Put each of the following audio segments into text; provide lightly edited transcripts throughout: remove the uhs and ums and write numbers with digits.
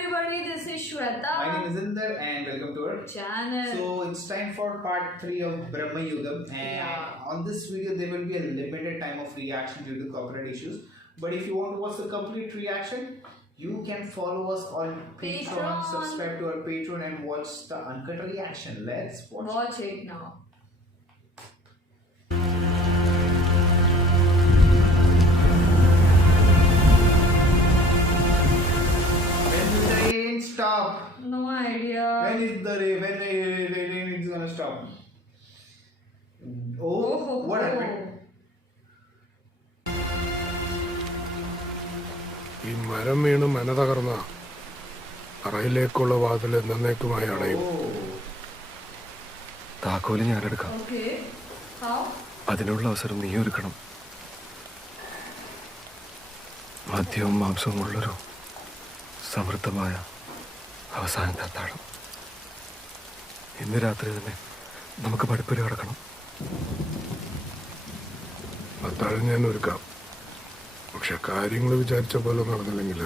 everybody, this is Shweta. My name is Inder and welcome to our channel. So it's time for part 3 of Brahma Yugam, and on this video there will be a limited time of reaction due to copyright issues. But if you want to watch the complete reaction, you can follow us on Patreon, subscribe to our Patreon and watch the uncut reaction. Let's watch it now. Stop. No idea. When is the rain is gonna stop? Oh, what happened? ഈ മരം വീണ് മന തകർന്ന അറയിലേക്കുള്ള വാതിൽ എന്നേക്കുമായി അടയും. താക്കോല് ഞാനെടുക്കാം. അതിനുള്ള അവസരം നീ ഒരുക്കണം. മദ്യവും മാംസവും ഉള്ളൊരു സമൃദ്ധമായ അവസാനത്തെ അത്താഴം. ഇന്ന് രാത്രി തന്നെ നമുക്ക് പഠിപ്പുര കടക്കണം. അത്താഴം ഞാൻ ഒരുക്കാം. പക്ഷെ കാര്യങ്ങൾ വിചാരിച്ച പോലെ നടന്നില്ലെങ്കിൽ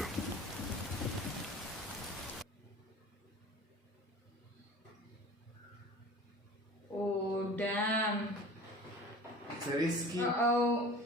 Oh damn. It's risky. Uh-oh.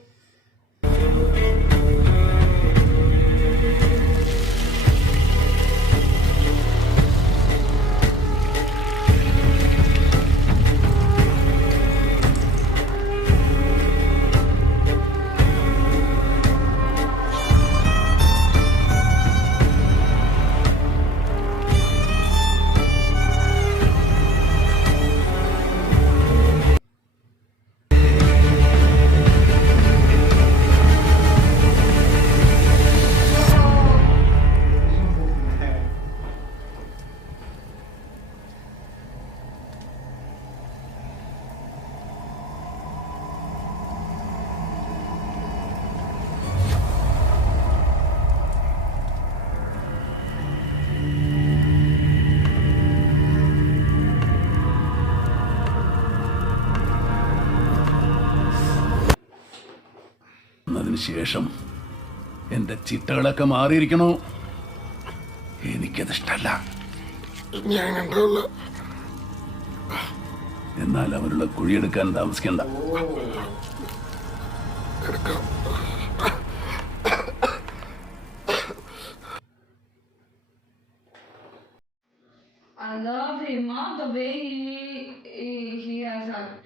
ശേഷം എൻ്റെ ചിട്ടകളൊക്കെ മാറിയിരിക്കണോ? എനിക്കതിഷ്ടല്ല. എന്നാൽ അവരുടെ കുഴിയെടുക്കാൻ താമസിക്കണ്ട. I love him, the way he has acted.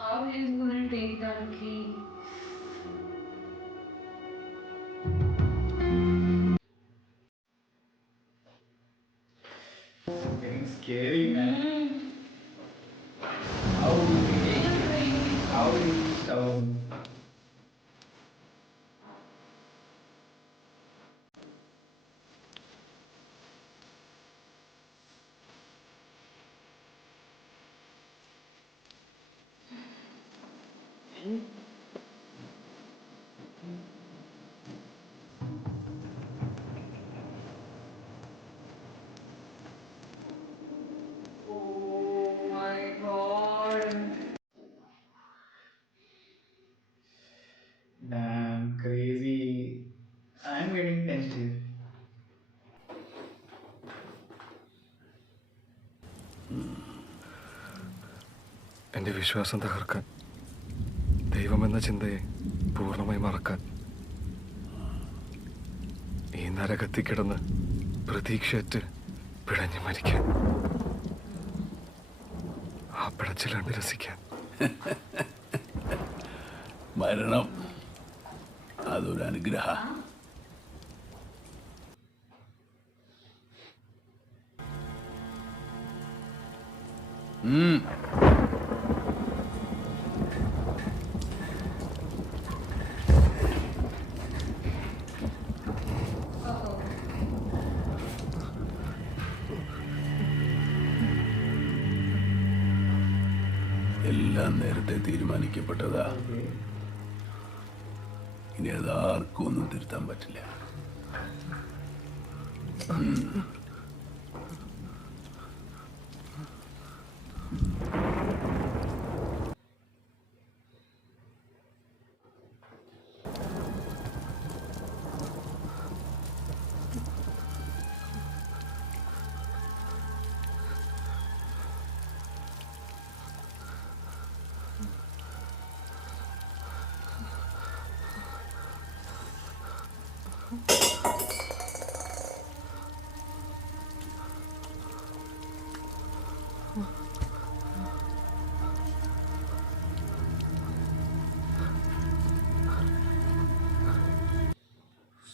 How he's gonna take that key? Getting scary, man. How do we take it? How do we stop? Oh my god. Damn, crazy. I'm getting tensed here. എൻ്റെ വിശ്വാസം തകർക്കാൻ, ദൈവമെന്ന ചിന്തയെ പൂർണ്ണമായി മറക്കാൻ, ഈ നരകത്തിൽ കിടന്ന് പ്രതീക്ഷയറ്റ് പിടഞ്ഞു മരിക്കാൻ, ആ പിടച്ചിലണ്ട് രസിക്കാൻ. മരണം അതൊരു അനുഗ്രഹ. എല്ലാം നേരത്തെ തീരുമാനിക്കപ്പെട്ടതാ. ഇനി അതാർക്കും ഒന്നും തിരുത്താൻ പറ്റില്ല.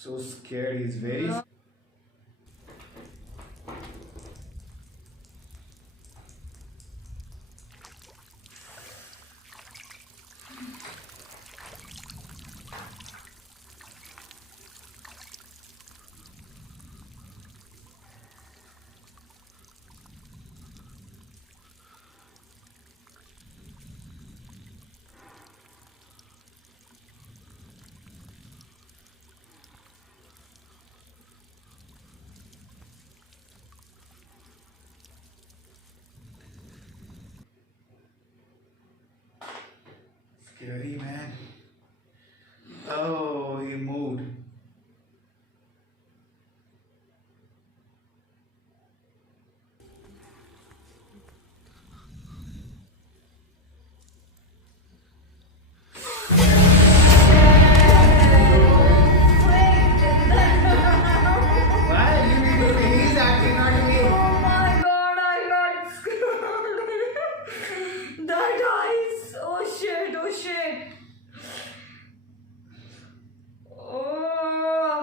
So scared, he's very. Scary, man. Oh, he moved. Why are you doing it? He's acting, not me. Oh my god, I got scared. That eyes. Oh shit, oh shit. Oh.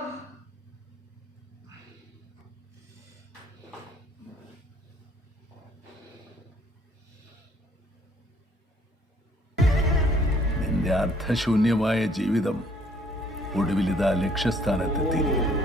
നിന്റെ അർത്ഥശൂന്യമായ ജീവിതം ഒടുവിലിതാ ലക്ഷ്യസ്ഥാനത്തെത്തിയിരിക്കുന്നു.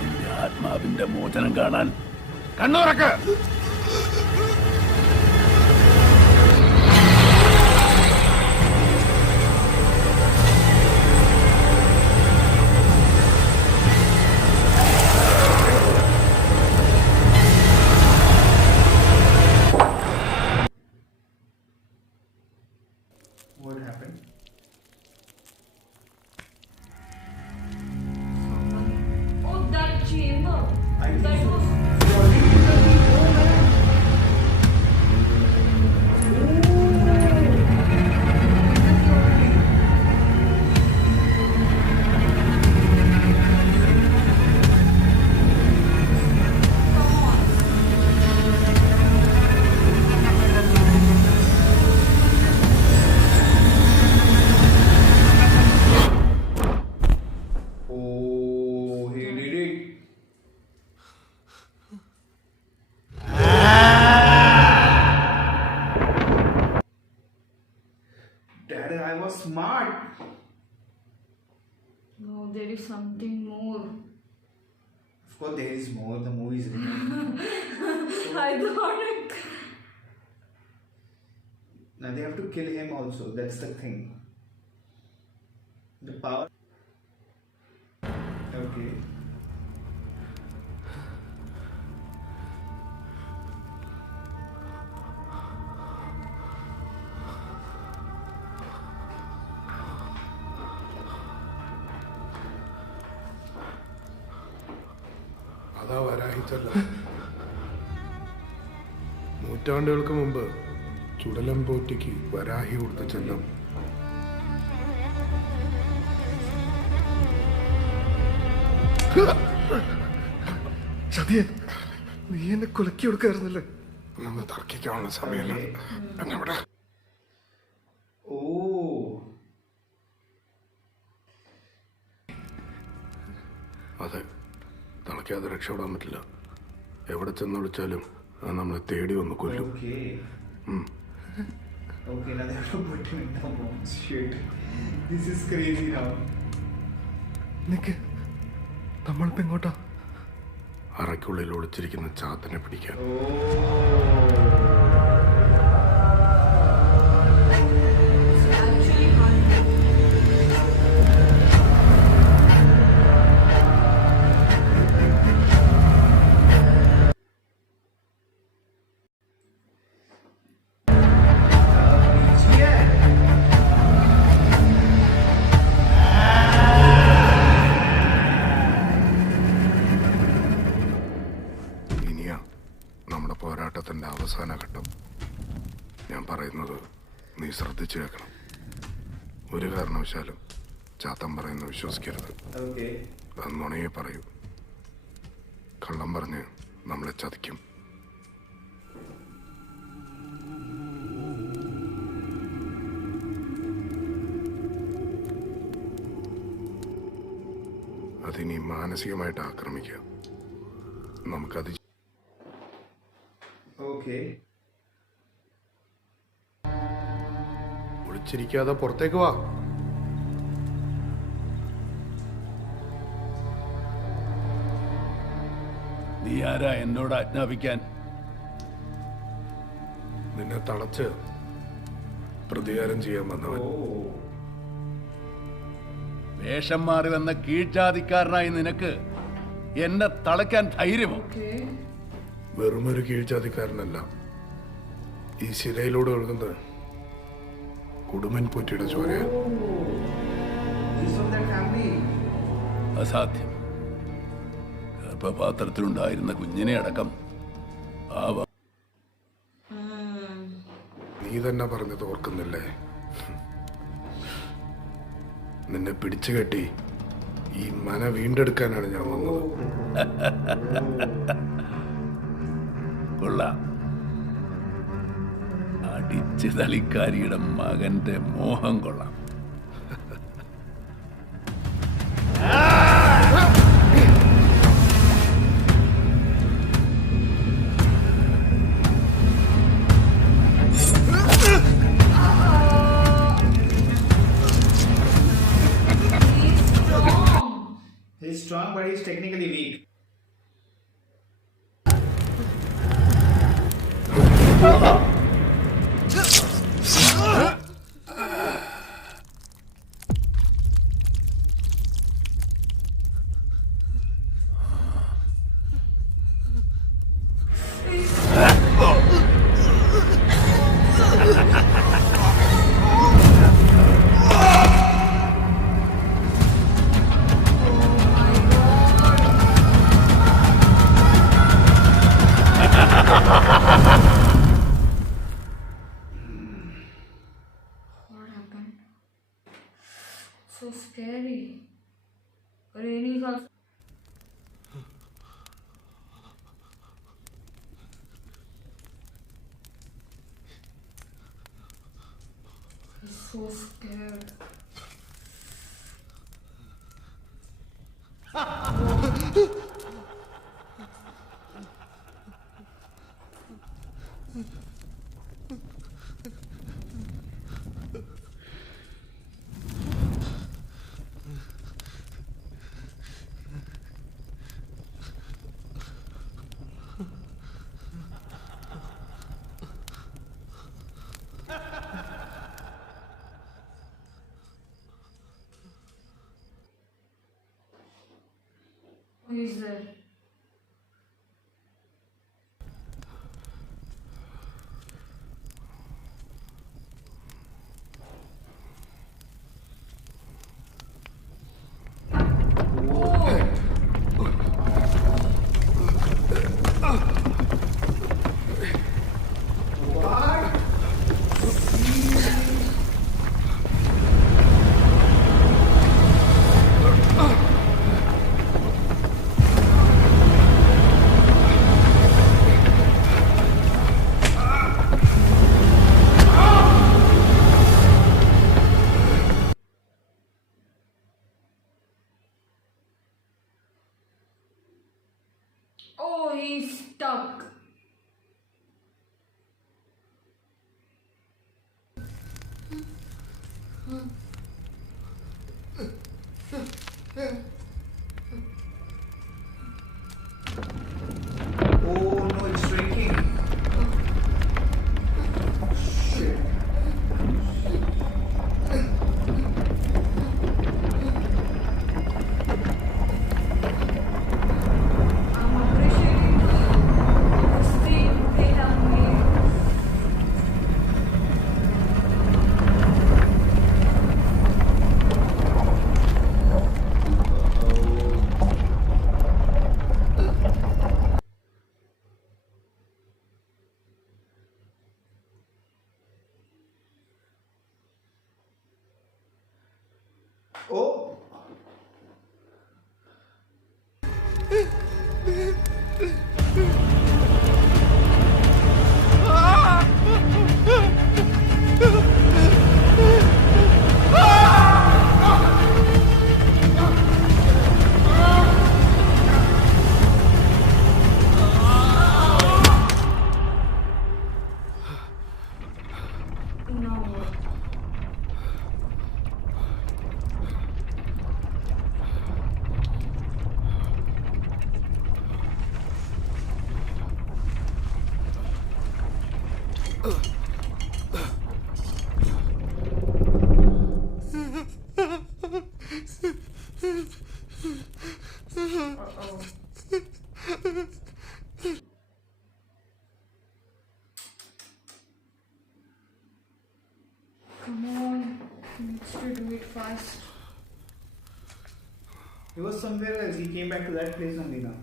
നിന്റെ ആത്മാവിന്റെ മോചനം കാണാൻ കണ്ണുറക്ക്. What happened? Oh, that chamber. I think That so. was. Oh, he did it. Daddy, I was smart. No, there is something more. Of course, there is more. The movie is written. I thought it. Now they have to kill him also. That's the thing. The power. Okay. അതാ വരാഹിച്ചല്ല. നൂറ്റാണ്ടുകൾക്ക് മുമ്പ് ചുടലം പോറ്റിക്ക് വരാഹി കൊടുത്ത ചെല്ലം. ചതിയൻ, നീ എന്നെ കൊലക്കി കൊടുക്കായിരുന്നല്ലേ? നമ്മൾ തർക്കിക്കാനുള്ള സമയമല്ല. എന്നെവിടെ Oh. അതെ, തളയ്ക്കാതെ രക്ഷപ്പെടാൻ പറ്റില്ല. എവിടെ ചെന്ന് വിളിച്ചാലും അത് നമ്മളെ തേടി വന്ന് കൊല്ലും. Okay. Okay, now they have to put him in the bomb. Shit. This is crazy now. നിക്ക്, നമ്മളിപ്പോ എങ്ങോട്ടാ? അറയ്ക്കുള്ളിൽ ഒളിച്ചിരിക്കുന്ന ചാത്തനെ പിടിക്കാൻ. It's actually hunting. ഇനിയാ നമ്മുടെ പോരാട്ടത്തിന്റെ അവസാന ഘട്ടം. ഞാൻ പറയുന്നത് നീ ശ്രദ്ധിച്ചു കേൾക്കണം. ഒരു കാരണവശാലും ചാത്തൻ പറയുന്നത് വിശ്വസിക്കരുത്. Okay. അത് നുണയെ പറയൂ. കള്ളം പറഞ്ഞ് നമ്മളെ ചതിക്കും. അതിനി മാനസികമായിട്ട് ആക്രമിക്കുക. നമുക്കത് Okay. ഒളിച്ചിരിക്കാതെ പുറത്തേക്ക് വാ. നീ ആരാ എന്നോട് ആജ്ഞാപിക്കാൻ? നിന്നെ തളച്ച് പ്രതികാരം ചെയ്യാൻ വന്നവൻ. Oh. വേഷം മാറി വന്ന കീഴ്ജാതിക്കാരനായി നിനക്ക് എന്നെ തളയ്ക്കാൻ ധൈര്യമോ? Okay. വെറുമൊരു കീഴ്ജാതിക്കാരനല്ല. ഈ ശിലയിലൂടെ ഒഴുകുന്നത് കുടുംബൻ പൂറ്റിയുടെ ചോരയാ. He's from that family. അസാധ്യം. ഗർഭപാത്രത്തിലുണ്ടായിരുന്ന കുഞ്ഞിനെ അടക്കം നീ തന്നെ പറഞ്ഞത് ഓർക്കുന്നില്ലേ? നിന്നെ പിടിച്ചു കെട്ടി ഈ മന വീണ്ടെടുക്കാനാണ് ഞാൻ വന്നത്. കൊള്ളാം. അടിച്ചു തളിക്കാരിയുടെ മകന്റെ മോഹം കൊള്ളാം. He's strong, but he's technically weak. What happened? So scary. Rainy is also. He's so scared. Who is there? Oh no, it's shrinking. Shit. I'm appreciating the stream they have made. Oh. No. Uh-oh. Come on, needs to do it fast. He was somewhere else. He came back to that place only now.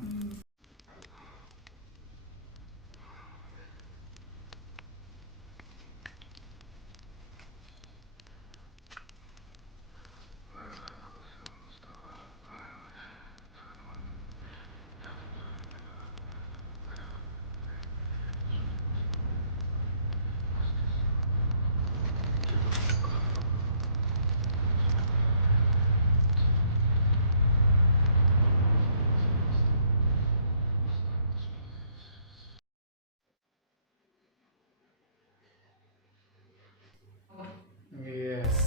Yes.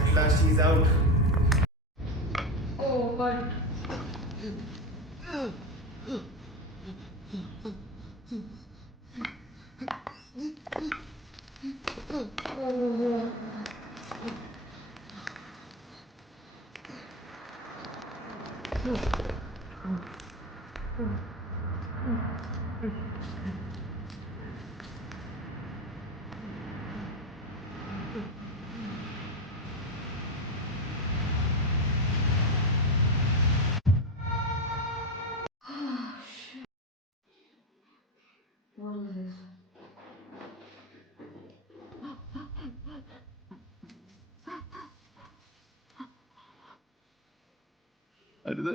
At last he's out. Oh, but what is this? അരുത്.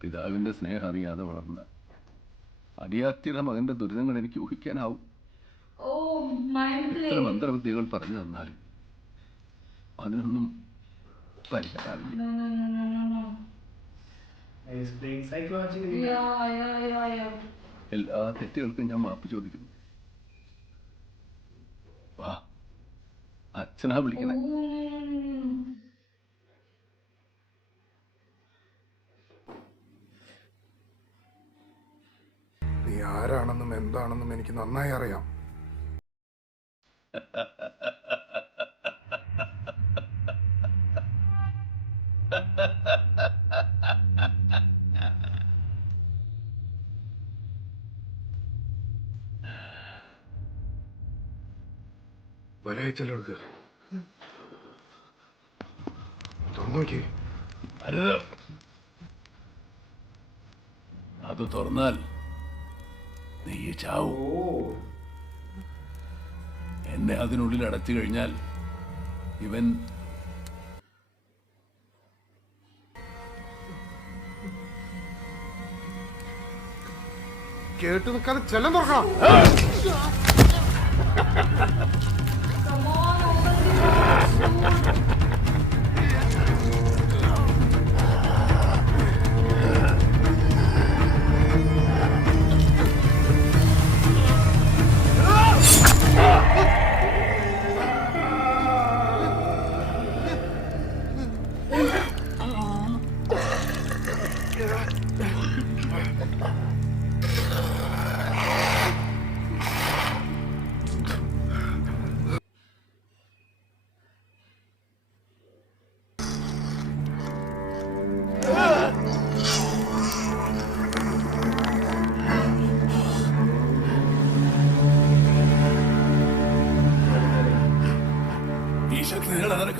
പിതാവിന്റെ സ്നേഹം അറിയാതെ വളർന്ന അടിയാത്തിയുടെ മകന്റെ ദുരിതങ്ങൾ എനിക്ക് ഊഹിക്കാനാവും. Oh, mind എത്ര play. മന്ത്രവിദ്യകൾ പറഞ്ഞു തന്നാലും അതിനൊന്നും പരിഹാരമില്ല. No, no, no, no, no, no. He's playing psychologically. Yeah. എല്ലാ തെറ്റുകൾക്കും ഞാൻ മാപ്പ് ചോദിക്കുന്നു. വാ, അച്ഛനാ വിളിക്കണേ. നീ ആരാണെന്നും എന്താണെന്നും എനിക്ക് നന്നായി അറിയാം. വലയച്ചെടുക്ക് തുറന്നോക്കി. അരുത്. അത് തുറന്നാൽ നീ ചാവും. Oh. എന്നെ അതിനുള്ളിൽ അടച്ചു കഴിഞ്ഞാൽ ഇവൻ കേട്ടു നിൽക്കാതെ ചെല്ലം തുറക്കണം. Come on, open the door.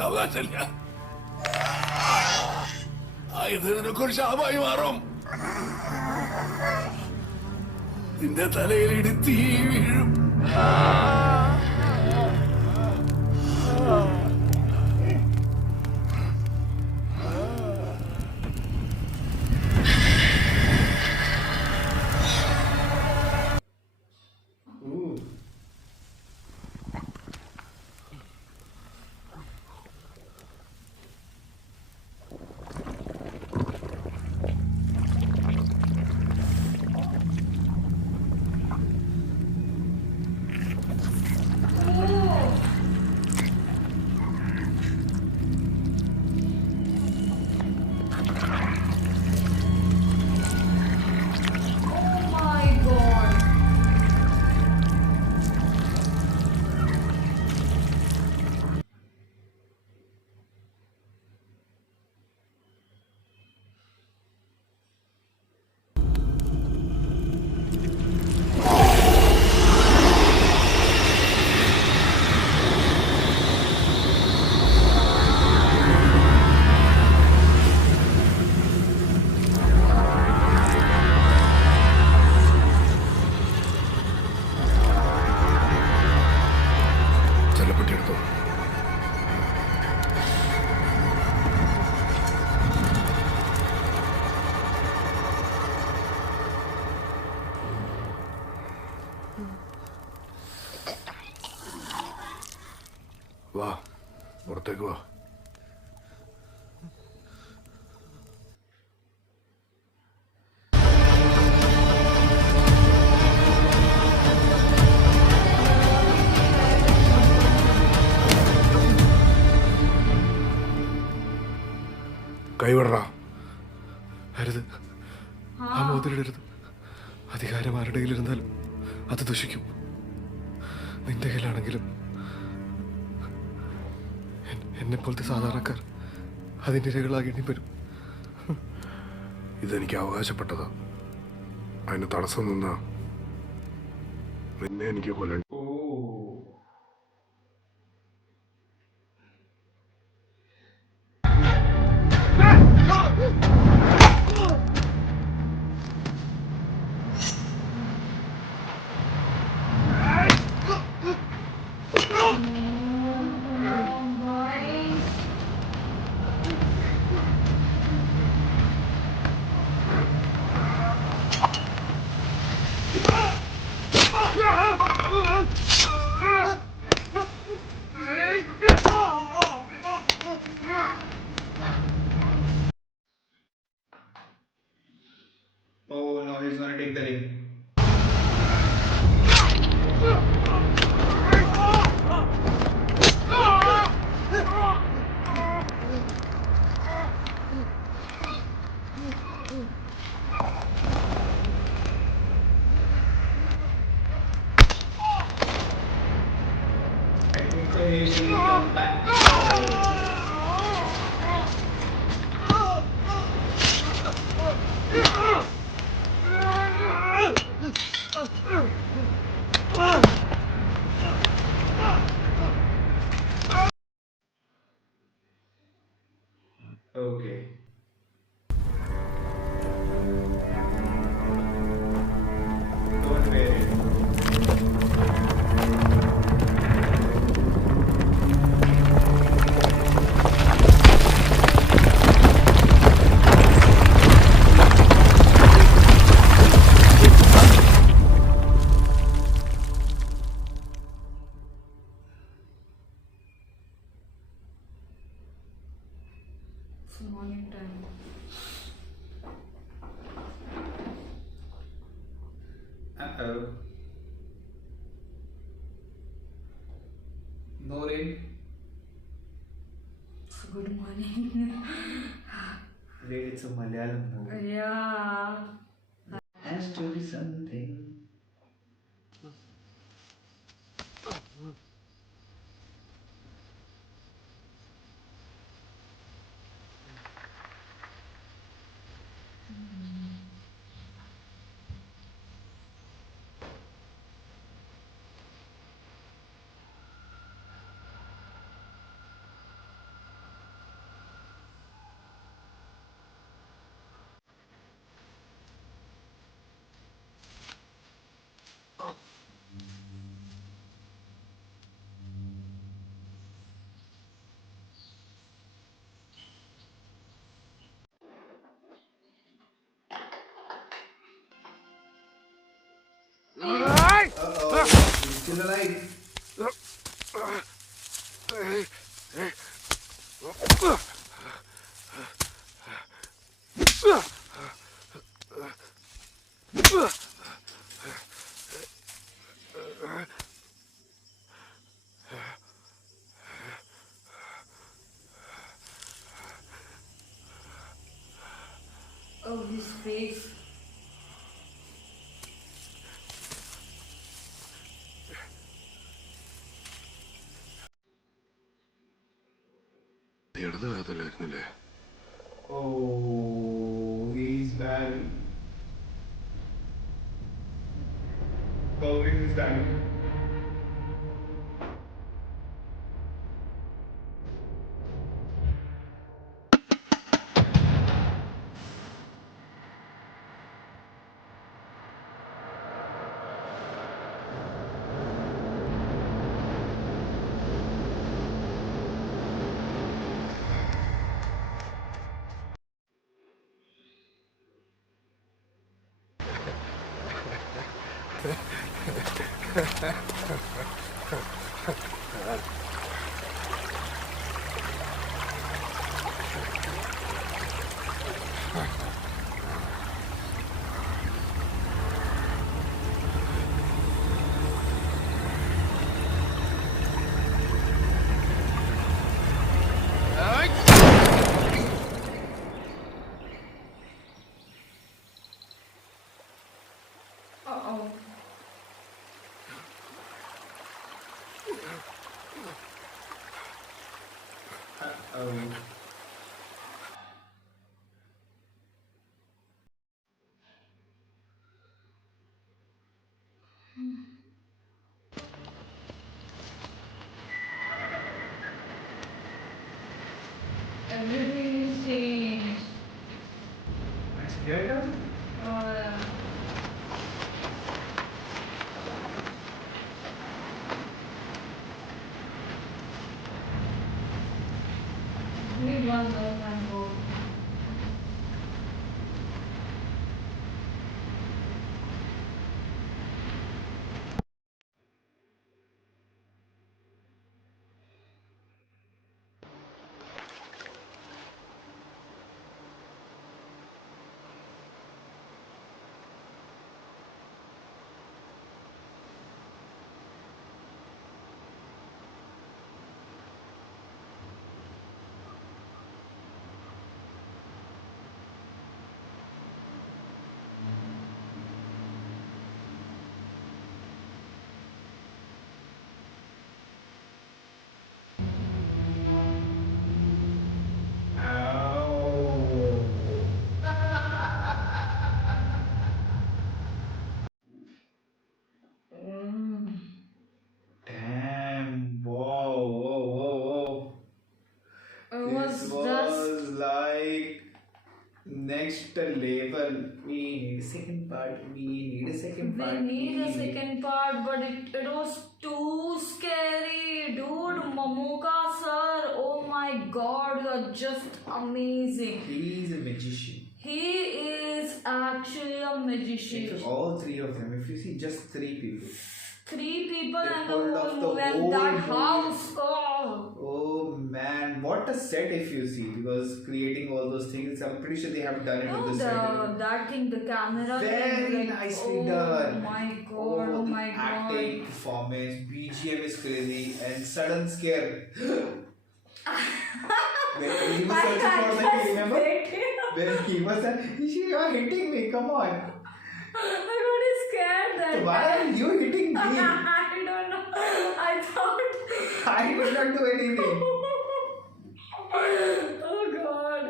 അവകാശമില്ല. ഇത് നിനക്കൊരു ശാപമായി മാറും. നിന്റെ തലയിൽ ഇടുത്തി വീഴും. Oh my god. ചെല്ലപ്പെട്ടി എടുത്തോ. വാ, പുറത്തേക്ക് വാ. കൈവിടറാ. അരുത്, ആ മോതിരിടരുത്. അധികാരം ആരുടെ കയ്യിലിരുന്നാലും അത് ദുഷിക്കും. നിന്റെ കയ്യിലാണെങ്കിലും എന്നെപ്പോലത്തെ സാധാരണക്കാർ അതിൻ്റെ ഇരകളാകേണ്ടി വരും. ഇതെനിക്ക് അവകാശപ്പെട്ടതാ. അതിന് തടസ്സം നിന്നാ നിന്നെ എനിക്ക് കൊല്ലണ്ട. Oh no, he's gonna take the ring. I think so he will come back. Okay. Don't wear it. It's morning time. Uh-oh. No rain. Good morning. Wait, it's a Malayalam movie. Yeah. Has to be something. Still alive. Oh, his face. ഇടത് ഭാഗത്തല്ലായിരുന്നില്ലേ? Oh, he's bad. Covering his time. Uh-oh. Oh. Everything is changed. Nice hair. Yeah. Need one more mango. Damn. Whoa, whoa, whoa, whoa. It This was just. was like next level. We need a second part. We need a second We part. need a second part, but it was too scary, dude. Momoka sir, oh my god, you're just amazing. He's a magician. He is actually a magician. If all three of them, if you see just three people. Three people They and pulled the off whole the movie and whole that movie. house. Oh. Oh man, what a set if you see, because creating all those things, I'm pretty sure they have done it No, with the set. that thing, the camera Very thing, nicely oh done. My god, Oh, oh the my acting, god. performance, BGM is crazy, and sudden scare. When he was searching for that, you remember? When he was like, you are hitting me, come on. I got scared that So why are you hitting me? I don't know. I thought. I did not do anything. Oh god.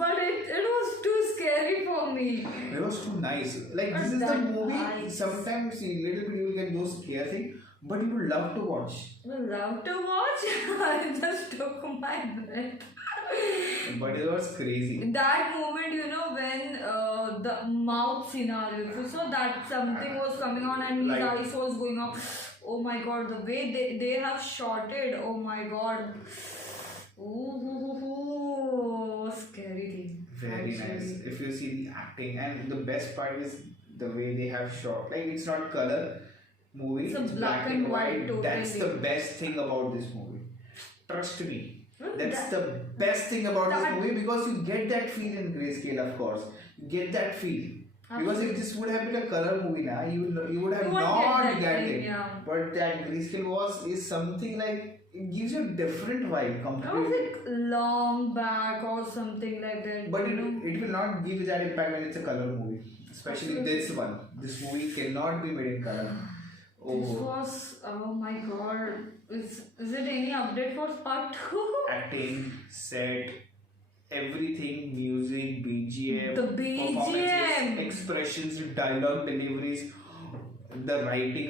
But it was too scary for me. It was too nice. Like, this is the That movie, nice. sometimes see, little bit you will get those scare thing, but you would love to watch. Love to watch. I just took my breath. But it was crazy. That moment, when the mouth scenario, if you saw that something was coming on and his Like- eyes was going up. Oh my god, the way they have shot it. Oh my god. Ooh, scary thing. Very Actually. nice. If you see the acting, and the best part is the way they have shot. Like, it's not color, movie. It's a black and white, That's the totally. best thing about this movie. Trust me. That's that- the best thing about this that- movie because you get that feel in grayscale, of course. You get that feel. Because if this would have been a color movie now, you would have You won't get not that get feel, it. yeah. But that grayscale is something like it gives you a different vibe I was completely. like long back or something like that. But you know? it will not give you that impact when it's a color movie. Especially this one. This movie cannot be made in color. This Oh, was, oh my god. Is it any update for part 2? acting, set, everything, music, BGM, The BGM. performances, expressions, dialogue deliveries, the writing,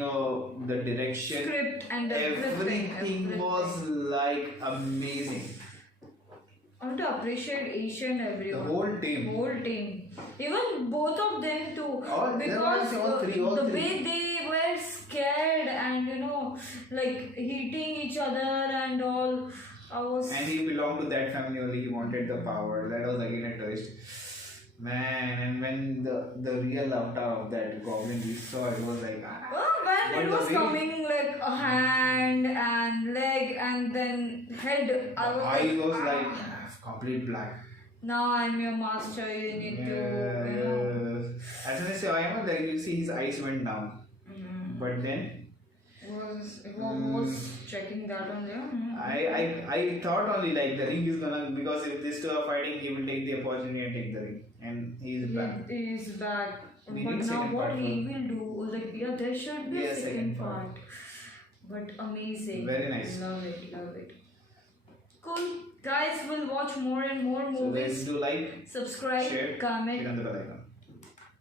the direction, Script and everything. everything was like amazing. I want to appreciate each and The everyone. whole team. Whole team. Even both of them too. All- there because was all three, all the three. way they were scared and like hitting each other and all. I was. And he belonged to that family only. He wanted the power. That was again a twist. Man, and when the real avatar of that goblin we saw, it was like. When it But was the way- coming like a hand and leg and then head, I was Eyes was "Ah, like complete black. now I'm your master. You need to. As soon as I am, like you see his eyes went down. But then Was checking that on there. I thought only like the ring is gonna, because if these two are fighting, he will take the opportunity and take the ring, and he is back. He is back. We But need now second what part he for- will do, like there should be Yeah, a second second part. But amazing. Very nice. Love it, love it. Cool. Guys, we'll watch more and more So guys, movies. do like, Subscribe, share, comment. click on the bell icon.